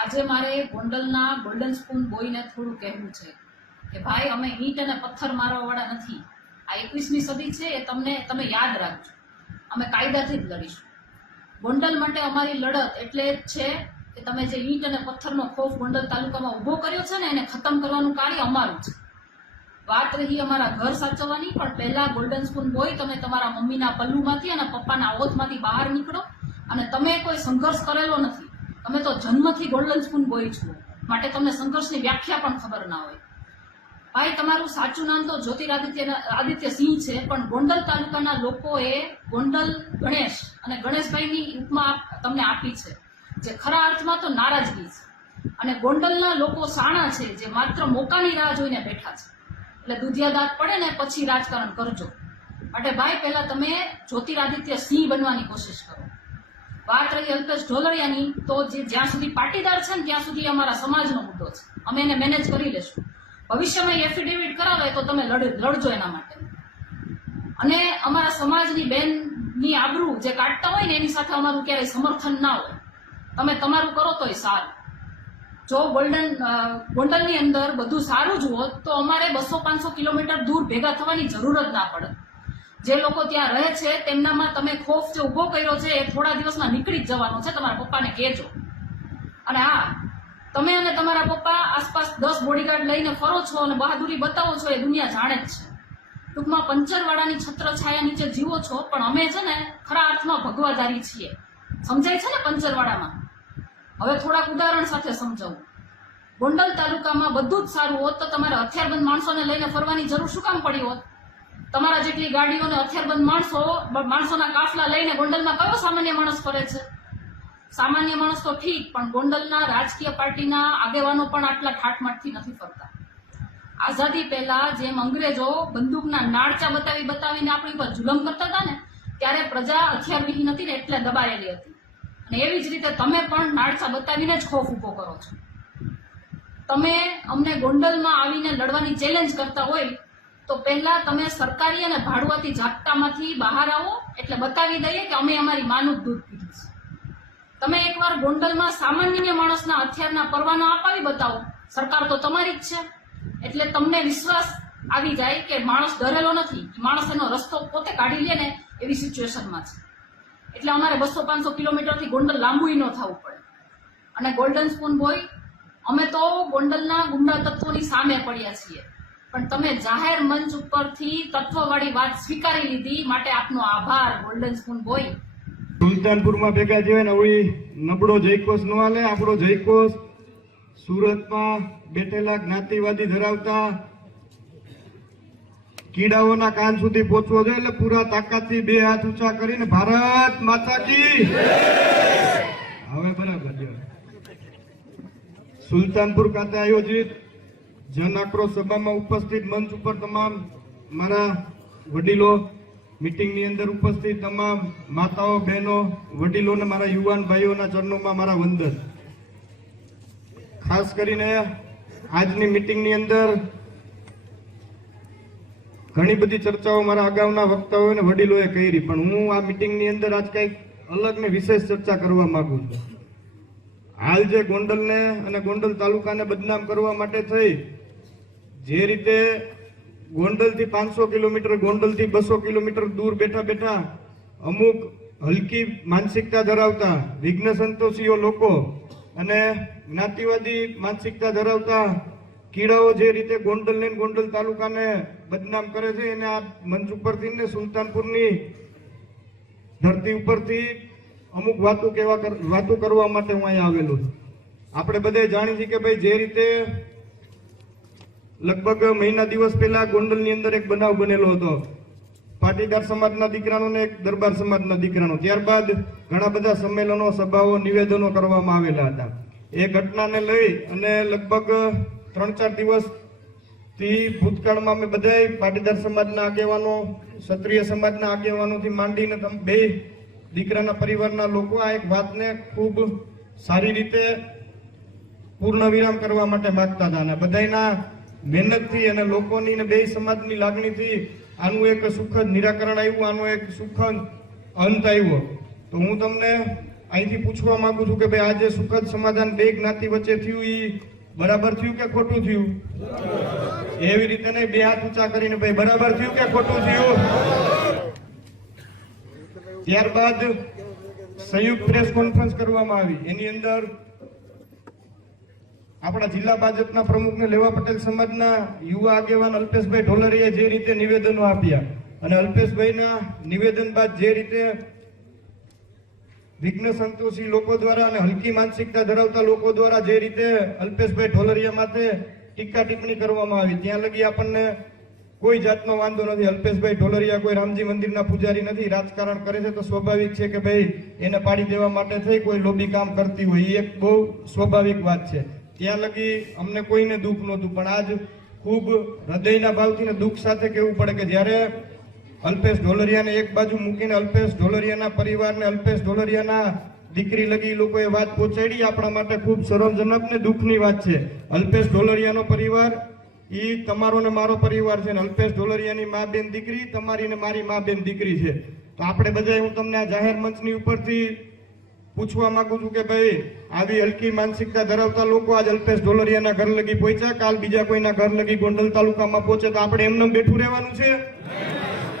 આજે મારે ગોંડલના ગોલ્ડન સ્પૂન બોયને થોડું કહેવું છે કે ભાઈ, અમે ઈંટ અને પથ્થર મારવાવાળા નથી. આ 21મી સદી છે, એ તમે યાદ રાખજો. અમે કાયદાથી જ લડીશું. ગોંડલ માટે અમારી લડત એટલે જ છે કે તમે જે ઈંટ અને પથ્થરનો ખોફ ગોંડલ તાલુકામાં ઊભો કર્યો છે ને, એને ખતમ કરવાનું કાર્ય અમારું છે. વાત રહી અમારા ઘર સાચવવાની, પણ પહેલા ગોલ્ડન સ્પૂન બોય, તમે તમારા મમ્મીના પલ્લુમાંથી અને પપ્પાના ઓથમાંથી બહાર નીકળો. અને તમે કોઈ સંઘર્ષ કરેલો નથી, તમે તો જન્મથી ગોલ્ડન સ્પૂન બોય છો, માટે તમને સંઘર્ષની વ્યાખ્યા પણ ખબર ના હોય. ભાઈ, તમારું સાચું નામ તો જ્યોતિરાદિત્ય સિંહ છે, પણ ગોંડલ તાલુકાના લોકોએ ગોંડલ ગણેશ અને ગણેશભાઈની ઉપમા તમને આપી છે, જે ખરા અર્થમાં તો નારાજગી છે. અને ગોંડલના લોકો શાણા છે, જે માત્ર મોકાની રાહ જોઈને બેઠા છે. એટલે દુધિયા દાંત પડે ને પછી રાજકારણ કરજો. માટે ભાઈ, પહેલા તમે જ્યોતિરાદિત્ય સિંહ બનવાની કોશિશ કરો. વાત રહી અલ્પેશ ઢોલરિયાની, તો જ્યાં સુધી પાટીદાર છે ને ત્યાં સુધી અમારા સમાજનો મુદ્દો છે, અમે એને મેનેજ કરી લેશું. ભવિષ્યમાં એફિડેવિટ કરાવે તો તમે લડજો એના માટે. અને અમારા સમાજની બેનની આબરૂ જે કાઢતા હોય ને, એની સાથે અમારું ક્યારેય સમર્થન ના હોય. તમે તમારું કરો તોય સારું. જો ગોંડલની અંદર બધું સારું જ હોત તો અમારે 200-500 કિલોમીટર દૂર ભેગા થવાની જરૂર જ ના પડે. જે લોકો ત્યાં રહે છે તેમનામાં તમે ખોફ જે ઉભો કર્યો છે, એ થોડા દિવસમાં નીકળી જ જવાનો છે. તમારા પપ્પાને કહેજો. અને હા, તમે અને તમારા પપ્પા આસપાસ 10 બોડીગાર્ડ લઈને ફરો છો અને બહાદુરી બતાવો છો, એ દુનિયા જાણે જ છે. ટૂંકમાં પંચરવાળાની છત્રછાયા નીચે જીવો છો, પણ અમે છે ને ખરા અર્થમાં ભગવાદારી છીએ. સમજાય છે ને પંચરવાળામાં? હવે થોડાક ઉદાહરણ સાથે સમજાવું. ગોંડલ તાલુકામાં બધું જ સારું હોત તો તમારે હથિયારબંધ માણસોને લઈને ફરવાની જરૂર શું કામ પડી હોત? તમારા જેટલી ગાડીઓને હથિયારબંધ માણસોના કાફલા લઈને ગોંડલમાં કયો સામાન્ય માણસ ફરે છે? સામાન્ય માણસ તો ઠીક, પણ ગોંડલના રાજકીય પાર્ટીના આગેવાનો પણ આટલા ઠાઠમાઠથી નથી ફરતા. આઝાદી પહેલા જેમ અંગ્રેજો બંદૂકના નાળચા બતાવીને આપણી પર જુલમ કરતા હતા ને, ત્યારે પ્રજા હથિયારવિહીન હતી ને એટલે દબાયેલી હતી. અને એવી જ રીતે તમે પણ નાળચા બતાવીને જ ખોફ ઉભો કરો છો. તમે અમને ગોંડલમાં આવીને લડવાની ચેલેન્જ કરતા હોય તો પહેલા તમે સરકારી અને ભાડુઆતી ઝાપટામાંથી બહાર આવો, એટલે બતાવી દઈએ કે અમે અમારી માનું દૂધ પીધું છે. તમે એકવાર ગોંડલમાં સામાન્ય માણસના હથિયારના પરવાના અપાવી બતાવો, સરકાર તો તમારી જ છે. એટલે તમને વિશ્વાસ આવી જાય કે માણસ ડરેલો નથી, માણસ એનો રસ્તો પોતે કાઢી લે ને એવી સિચ્યુએશનમાં છે. એટલે અમારે 200-500 કિલોમીટરથી ગોંડલ લાંબુ ન થવું પડે. અને ગોલ્ડન સ્પૂન બોય, અમે તો ગોંડલના ગુંડા તત્વોની સામે પડ્યા છીએ, પણ તમે જાહેર મંચ ઉપરથી તત્વવાળી વાત સ્વીકારી લીધી, માટે આપનો આભાર ગોલ્ડન સ્પૂન બોય. સુલતાનપુરમાં ભેગા થયા ને ઓળી નબળો જયકોશ નો હાલે. આપણો જયકોશ સુરતમાં બેઠેલા જ્ઞાતિવાદી ધરાવતા કીડાઓના કાન સુધી પહોંચવો જોઈએ. એટલે પૂરા તાકાતથી 2 હાથ ઊંચા કરીને ભારત માતા કી. હવે બરાબર છે. સુલતાનપુર ખાતે આયોજિત જન આક્રોશ સભામાં ઉપસ્થિત મંચ ઉપર તમામ મારા વડીલો, મીટિંગની અંદર ઉપસ્થિત તમામ માતાઓ, બહેનો, વડીલોને મારા યુવાન ભાઈઓના ચરણોમાં મારા વંદન. ખાસ કરીને આજની મીટિંગની અંદર ઘણી બધી ચર્ચાઓ મારા અગાઉના વક્તાઓ અને વડીલોએ કરી, પણ હું આ મીટિંગની અંદર આજ કંઈક અલગ ને વિશેષ ચર્ચા કરવા માંગુ છું. હાલ જે ગોંડલને અને ગોંડલ તાલુકાને બદનામ કરવા માટે થઈ, જે રીતે ગોંડલથી 500 કિલોમીટર, ગોંડલથી 200 કિલોમીટર દૂર બેઠા અમુક હલકી માનસિકતા ધરાવતા વિઘ્ન સંતોષીઓ લોકો અને જ્ઞાતિવાદી માનસિકતા ધરાવતા કીડાઓ જે રીતે ગોંડલને ગોંડલ તાલુકાને બદનામ કરે છે, એને આ મંચ ઉપરથી ને સુલતાનપુરની ધરતી ઉપરથી અમુક વાતો કરવા માટે હું અહીંયા આવેલો છું. આપણે બધા જાણીએ છીએ કે ભાઈ, જે રીતે લગભગ મહિના દિવસ પહેલા ગોંડલની અંદર એક બનાવ બનેલો હતો, પાટીદાર સમાજના દીકરાનો ને એક દરબાર સમાજના દીકરાનો. ત્યારબાદ ઘણા બધા સંમેલનો, સભાઓ, નિવેદનો કરવામાં આવેલા હતા. એ ઘટનાને લઈ અને લગભગ 3-4 દિવસથી ભૂતકાળમાં અમે બધા પાટીદાર સમાજના આગેવાનો, ક્ષત્રિય સમાજના આગેવાનોથી માંડીને બે દીકરાના પરિવારના લોકો આ એક વાતને ખૂબ સારી રીતે પૂર્ણ વિરામ કરવા માટે માંગતા હતા. અને બધાના મહેનતથી અને લોકોની બે સમાજની લાગણીથી આનું એક સુખદ નિરાકરણ આવ્યું, આનો એક સુખદ અંત આવ્યો. તો હું તમને અહીંથી પૂછવા માંગુ છું કે ભાઈ આજે સુખદ સમાધાન બે જ્ઞાતિ વચ્ચે થયું એ બરાબર થયું કે ખોટું થયું? એવી રીતે નહીં, બે હાથ ઊંચા કરીને ભાઈ બરાબર થયું કે ખોટું થયું? ત્યારબાદ સંયુક્ત પ્રેસ કોન્ફરન્સ કરવામાં આવી. એની અંદર આપણા જિલ્લા ભાજપના પ્રમુખને લેવા પટેલ સમાજના યુવા આગેવાન અલ્પેશભાઈ ઢોલરિયાએ જે રીતે નિવેદનો આપ્યા અને અલ્પેશભાઈના નિવેદન બાદ જે રીતે વિઘ્ન સંતોષી લોકો દ્વારા અને હલકી માનસિકતા ધરાવતા લોકો દ્વારા જે રીતે અલ્પેશભાઈ ઢોલરિયા માથે ટીકા ટિપ્પણી કરવામાં આવી, ત્યાં લગી આપણને કોઈ જાતનો વાંધો નથી. અલ્પેશભાઈ ઢોલરિયા કોઈ રામજી મંદિરના પૂજારી નથી. રાજકારણ કરે છે તો સ્વાભાવિક છે કે ભાઈ એને પાડી દેવા માટે થઈ કોઈ લોબી કામ કરતી હોય, એ એક બહુ સ્વાભાવિક વાત છે. ત્યાં લગી અમને કોઈને દુઃખ નહોતું, પણ આજ ખૂબ હૃદયના ભાવથી ને દુઃખ સાથે કહેવું પડે કે જ્યારે અલ્પેશ ઢોલરિયાને એક બાજુ મૂકીને અલ્પેશ ઢોલરિયાના પરિવારને અલ્પેશ ઢોલરિયાના દીકરી લગી લોકોએ વાત પહોંચાડી, આપણા માટે ખૂબ શરમજનક ને દુઃખની વાત છે. અલ્પેશ ઢોલરિયાનો પરિવાર ઈ તમારો ને મારો પરિવાર છે ને અલ્પેશ ઢોલરિયાની મા બેન દીકરી તમારી ને મારી મા બેન દીકરી છે. તો આપણે બધા હું તમને આ જાહેર મંચની ઉપરથી પૂછવા માંગુ છું કે ભાઈ આવી હલકી માનસિકતા ધરાવતા લોકો આજ અલ્પેશ ઢોલરિયાના ઘર લગી પહોંચ્યા, કાલ બીજા કોઈના ઘર લગી ગોંડલ તાલુકામાં પહોંચે તો આપણે એમને બેઠું રહેવાનું છે?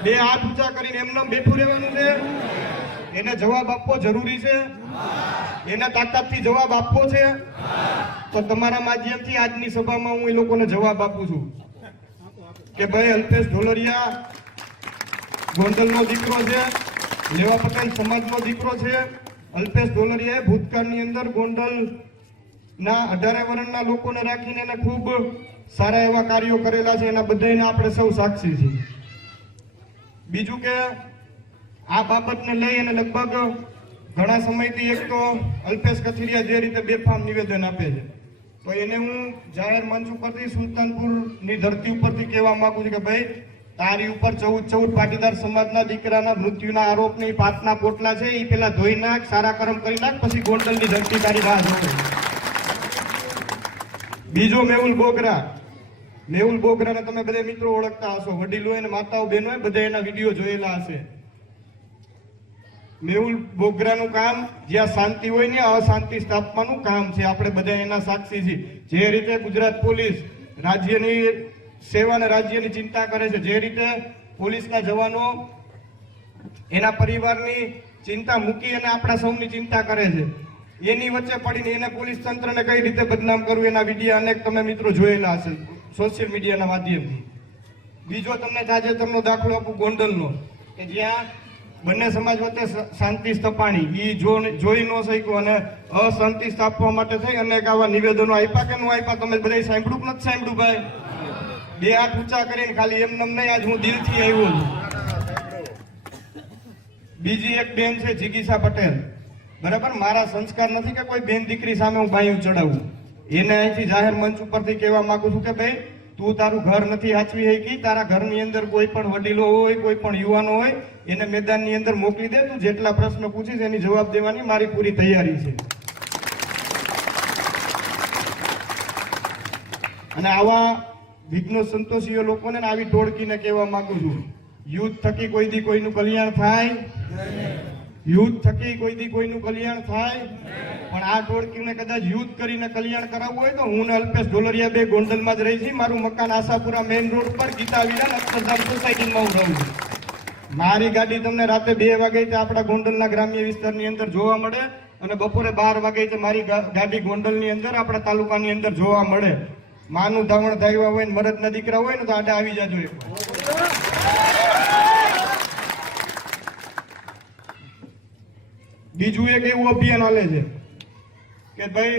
બે હાથ ઊંચા કરીને એમને બેઠું રહેવાનું છે? એને જવાબ આપવો જરૂરી છે? એના તાકાતથી જવાબ આપવો છે? તો તમારા માધ્યમથી આજની સભામાં હું એ લોકોને જવાબ આપું છું કે ભાઈ અલ્પેશ ઢોલરિયા ગોંડલનો દીકરો છે, લેવા પટેલ સમાજનો દીકરો છે. અલ્પેશ ઢોલરિયાએ ભૂતકાળની અંદર ગોંડલના 18 વર્ષના લોકોને રાખીને એને ખૂબ સારા એવા કાર્યો કરેલા છે. એના બધાને આપણે સૌ સાક્ષી છીએ. બીજું કે આ બાબતને લઈ અને લગભગ ઘણા સમયથી એક તો અલ્પેશ કથિરિયા જે રીતે બેફામ નિવેદન આપે છે, તો એને હું જાહેર મંચ ઉપરથી સુલતાનપુરની ધરતી ઉપરથી કહેવા માંગુ છું કે ભાઈ તારી ઉપર 14 પાટીદાર સમાજના દીકરાના મૃત્યુના આરોપ ને પાતના પોટલા છે, એ પેલા ધોઈ નાખ, સારા કર્મ કરી નાખ, પછી ગોંડલની ધરતી તારી રાહ જોવે. બીજો મેહુલ બોગરાને તમે બધા મિત્રો ઓળખતા હશો, વડીલો અને માતાઓ બહેનો બધા એના વિડીયો જોયેલા હશે. મેહુલ બોગરાનું કામ જ્યાં શાંતિ હોય ને અશાંતિ સ્થાપવાનું કામ છે. આપણે બધા એના સાક્ષી છીએ. જે રીતે ગુજરાત પોલીસ રાજ્યની સેવા અને રાજ્યની ચિંતા કરે છે, જે રીતે પોલીસના જવાનો એના પરિવારની ચિંતા મૂકી અને આપણા સૌની ચિંતા કરે છે, એની વચ્ચે પડીને એને પોલીસ તંત્રને કઈ રીતે બદનામ કરવું એના વિડીયો અનેક તમે મિત્રો જોયેલા હશે સોશિયલ મીડિયાના માધ્યમથી. બીજો તમને તાજેતરનો દાખલો આપું ગોંડલનો, કે જ્યાં બંને સમાજ વચ્ચે શાંતિ સ્થપાણી, એ જોઈ ન શક્યો અને અશાંતિ સ્થાપવા માટે થઈ અનેક આવા નિવેદનો આપ્યા કે ન આપ્યા? તમે બધા સાંભળ્યું કે નથી સાંભળ્યું? ભાઈ બે હાથ ઊંચા કરીને ખાલી એમ નમ નહીં, આજ હું દિલથી આવ્યો છું. બીજી એક બેન છે જિગીસા પટેલ, બરાબર, મારા સંસ્કાર નથી કે કોઈ બેન દીકરી સામે હું બાયું ચડાવું. એને અહીંથી જાહેર મંચ ઉપરથી કહેવા માંગુ છું કે ભાઈ તું તારું ઘર નથી હાચવી શકી, તારા ઘરની અંદર કોઈ પણ વડીલો હોય, કોઈ પણ યુવાનો હોય, એને મેદાનની અંદર મોકલી દે. તું જેટલા પ્રશ્ન પૂછીશ એની જવાબ દેવાની મારી પૂરી તૈયારી છે. અને આવા વિઘ્નો સંતોષીઓ લોકોને આવી ટોળકીને કહેવા માંગુ છું, યુદ્ધ થકી કોઈ દી કોઈનું કલ્યાણ થાય? યુદ્ધ થકી કોઈ દી કોઈનું કલ્યાણ થાય? પણ આ ટોળકીને કદાચ યુદ્ધ કરીને કલ્યાણ કરાવવું હોય તો હું ને અલ્પેશ ઢોલરિયા બે ગોંડલમાં જ રહી છીએ. મારું મકાન આશાપુરા મેઇન રોડ પર ગીતા વિરાન અક્ષરધામ સોસાયટીમાં હું રહું છું. મારી ગાડી તમને રાતે 2 વાગે આપણા ગોંડલના ગ્રામ્ય વિસ્તારની અંદર જોવા મળે અને બપોરે 12 વાગે મારી ગાડી ગોંડલની અંદર આપણા તાલુકાની અંદર જોવા મળે. માનું ધાવણ ધાવ્યા હોય ને મરદના દીકરા હોય ને તો આડે આવી જાજો એક. બીજું એક એવું અભિયાન હાલે છે કે ભાઈ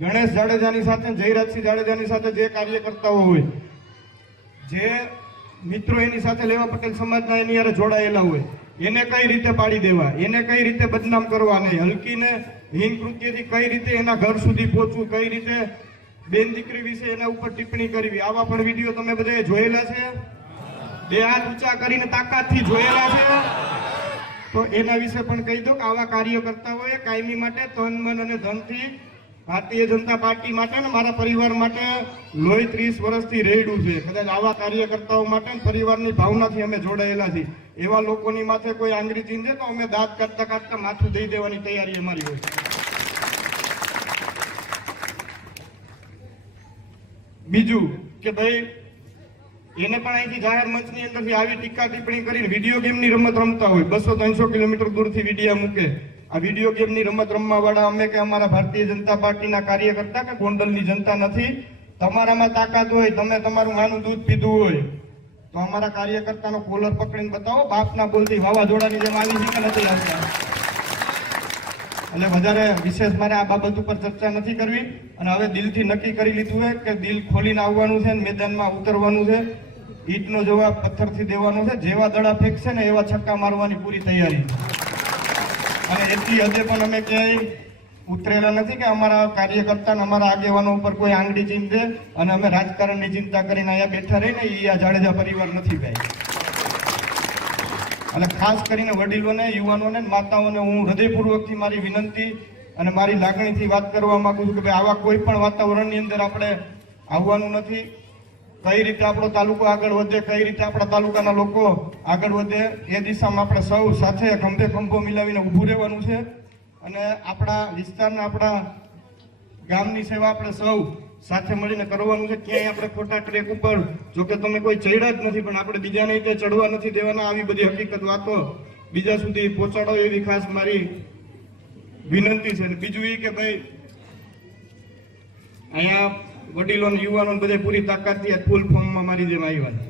ગણેશ જાડેજાની સાથે, જયરાજસિંહ જાડેજાની સાથે જે કાર્યકર્તાઓ હોય, જે મિત્રો એની સાથે લેવા પટેલ સમાજના એની હારે જોડાયેલા હોય, એને કઈ રીતે પાડી દેવા, એને કઈ રીતે બદનામ કરવા નહીં, હલકીને હીન કૃત્યથી કઈ રીતે એના ઘર સુધી પહોંચવું, કઈ રીતે બેન દીકરી વિશે એના ઉપર ટિપ્પણી કરવી, આવા પણ વિડીયો તમે બધા જોયેલા છે? બે હાથ ઊંચા કરીને તાકાતથી જોયેલા છે? તો એના વિશે પણ કહી દો કે આવા કાર્યકર્તાઓએ કાયમી માટે તન મન અને ધનથી ભારતીય જનતા પાર્ટી માટે ને મારા પરિવાર માટે લોહી 30 વર્ષથી રેડ્યું છે. કદાચ આવા કાર્યકર્તાઓ માટે પરિવારની ભાવનાથી અમે જોડાયેલા છીએ. એવા લોકોની માથે કોઈ આંગળી ચીંધે તો અમે દાંત કાઢતા કાઢતા માથું દઈ દેવાની તૈયારી અમારી હોય. બીજું કે ભાઈ એને પણ અહીંથી જાહેર મંચની અંદરથી આવી ટીકા ટિપ્પણી કરીને વિડીયો ગેમની રમત રમતા હોય 200-300 કિલોમીટર દૂરથી વિડીયો મૂકે. આ વિડીયો ગેમની રમત રમવા વાળા અમે કે અમારા ભારતીય જનતા પાર્ટીના કાર્યકર્તા કે ગોંડલની જનતા નથી. તમારામાં તાકાત હોય, તમે તમારું માનું દૂધ પીધું હોય તો અમારા કાર્યકર્તાનો કોલર પકડીને બતાવો. બાપના બોલથી વાવાઝોડાની જેમ આવી છે કે નથી આવતા. એટલે વધારે વિશેષ મારે આ બાબત ઉપર ચર્ચા નથી કરવી. અને હવે દિલથી નક્કી કરી લીધું છે કે દિલ ખોલીને આવવાનું છે, મેદાનમાં ઉતરવાનું છે, ઈંટનો જવાબ પથ્થરથી દેવાનો છે. જેવા દડા ફેંકશે ને એવા છક્કા મારવાની પૂરી તૈયારી. અને એટલી હદે પણ અમે ક્યાંય ઉતરેલા નથી કે અમારા કાર્યકર્તા અમારા આગેવાનો ઉપર કોઈ આંગળી ચીંધે અને અમે રાજકારણની ચિંતા કરીને અહીંયા બેઠા રહીને એ આ જાડેજા પરિવાર નથી ભાઈ. અને ખાસ કરીને વડીલોને, યુવાનોને, માતાઓને હું હૃદયપૂર્વકથી મારી વિનંતી અને મારી લાગણીથી વાત કરવા માંગુ છું કે ભાઈ આવા કોઈ પણ વાતાવરણની અંદર આપણે આવવાનું નથી. કઈ રીતે આપણો તાલુકો આગળ વધે, કઈ રીતે આપણા તાલુકાના લોકો આગળ વધે એ દિશામાં આપણે સૌ સાથે ખંભે ખંભો મિલાવીને ઊભું રહેવાનું છે. અને આપણા વિસ્તારના, આપણા ગામની સેવા આપણે સૌ સાથે મળીને કરવાનું છે. ક્યાંય આપણે ખોટા ટ્રેક ઉપર, જો કે તમે કોઈ ચડ્યા જ નથી, પણ આપણે બીજાને તે ચડવા નથી દેવાના. આવી બધી હકીકત વાતો બીજા સુધી પહોંચાડો એવી ખાસ મારી વિનંતી છે. બીજું એ કે ભાઈ અહીંયા વડીલો યુવાનો બધે પૂરી તાકાતથી ફૂલ ફોર્મમાં મારી જેમ આવ્યા છે.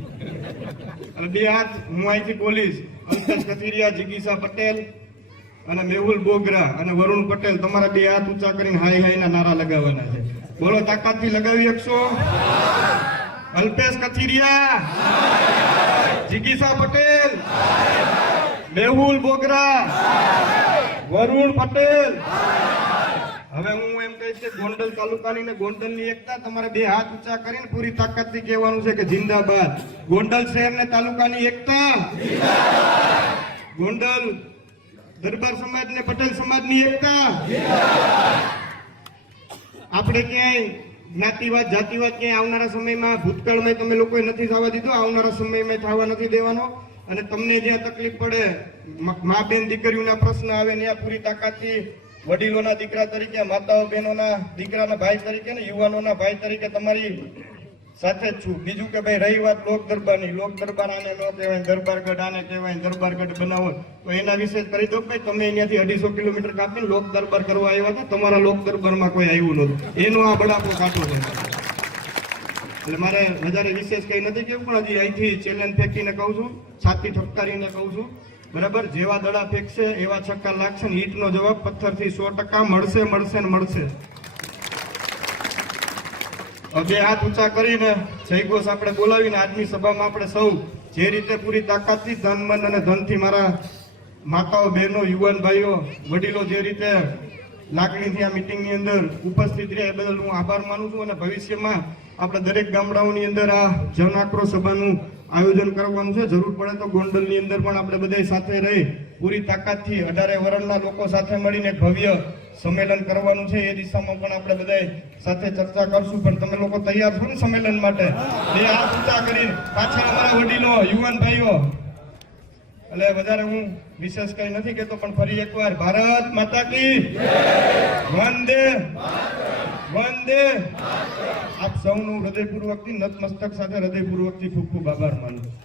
અને બે હાથ હું અહીંથી બોલીશ. અલ્પેશ કથિરિયા, જિગીસા પટેલ અને મેહુલ બોગરા અને વરુણ પટેલ તમારા બે હાથ ઊંચા કરીને હાય હાય ના નારા લગાવવાના છે. બોલો, તાકાતથી લગાવી શકશો? અલ્પેશ કથિરિયા, જિગીસા પટેલ, મેહુલ બોગરા, વરુણ પટેલ. હવે હું એમ કહીશ કે ગોંડલ તાલુકાની ને ગોંડલની એકતા તમારે બે હાથ ઊંચા કરીને પૂરી તાકાતથી કહેવાનું છે કે જિંદાબાદ. ગોંડલ શહેર ને તાલુકાની એકતા, ગોંડલ દરબાર સમાજ ને પટેલ સમાજની એકતા. આપણે ક્યાંય જ્ઞાતિવાદ, જાતિવાદ ક્યાંય આવનારા સમયમાં, ભૂતકાળમાં તમે લોકોએ નથી થવા દીધો, આવનારા સમયમાં થવા નથી દેવાનો. અને તમને જ્યાં તકલીફ પડે, મા બેન દીકરીઓના પ્રશ્ન આવે ત્યાં પૂરી તાકાતથી વડીલોના દીકરા તરીકે, માતાઓ બહેનોના દીકરાના ભાઈ તરીકે ને યુવાનોના ભાઈ તરીકે તમારી સાથે જ છું. બીજું કે ભાઈ રહી વાત લોક દરબારની, લોક દરબાર આને ન કહેવાય, દરબારગઢ આને કહેવાય, દરબારગઢ બનાવો તો એના વિશે કરી દો. ભાઈ તમે અહીંયાથી 250 કિલોમીટર કાપીને લોક દરબાર કરવા આવ્યા હતા, તમારા લોક દરબારમાં કોઈ આવ્યું નહોતું. એનો આ બળાપો કાઢો છે. એટલે મારે વધારે વિશેષ કઈ નથી કેવું, પણ હજી અહીંથી ચેલેન્જ ફેંકીને કહું છું, છાતી ઠપકારીને કહું છું, બરાબર? જેવા દડા ફેંકશે એવા છક્કા લાગશે ને ઈંટનો જવાબ પથ્થરથી 100% મળશે, મળશે ને મળશે. બે હાથ ઊંચા કરીને જયઘોષ આપણે બોલાવીને આજની સભામાં આપણે સૌ જે રીતે પૂરી તાકાતથી ધન, મન અને ધનથી મારા માતાઓ, બહેનો, યુવાન ભાઈઓ, વડીલો જે રીતે લાગણીથી આ મિટિંગની અંદર ઉપસ્થિત રહ્યા એ બદલ હું આભાર માનું છું. અને ભવિષ્યમાં આપણે દરેક ગામડાઓની અંદર આ જન આક્રોશ સભાનું આયોજન કરવાનું છે. જરૂર પડે તો ગોંડલની અંદર પણ આપણે બધા સાથે રહી પૂરી તાકાતથી 18 વર્ષના લોકો સાથે મળીને ભવ્ય સંમેલન કરવાનું છે. એ દિશામાં પણ આપણે બધા સાથે ચર્ચા કરશું. પણ તમે લોકો તૈયાર છો ને સંમેલન માટે? બે હાથ ઊંચા કરીને પાછળ અમારા વડીલો, યુવાન ભાઈઓ. એટલે વધારે હું વિશેષ કઈ નથી કહેતો, પણ ફરી એકવાર ભારત માતા કી વંદે વંદે. આપ સૌનું હૃદયપૂર્વકથી, નતમસ્તક સાથે હૃદયપૂર્વકથી ખૂબ ખૂબ આભાર માનું.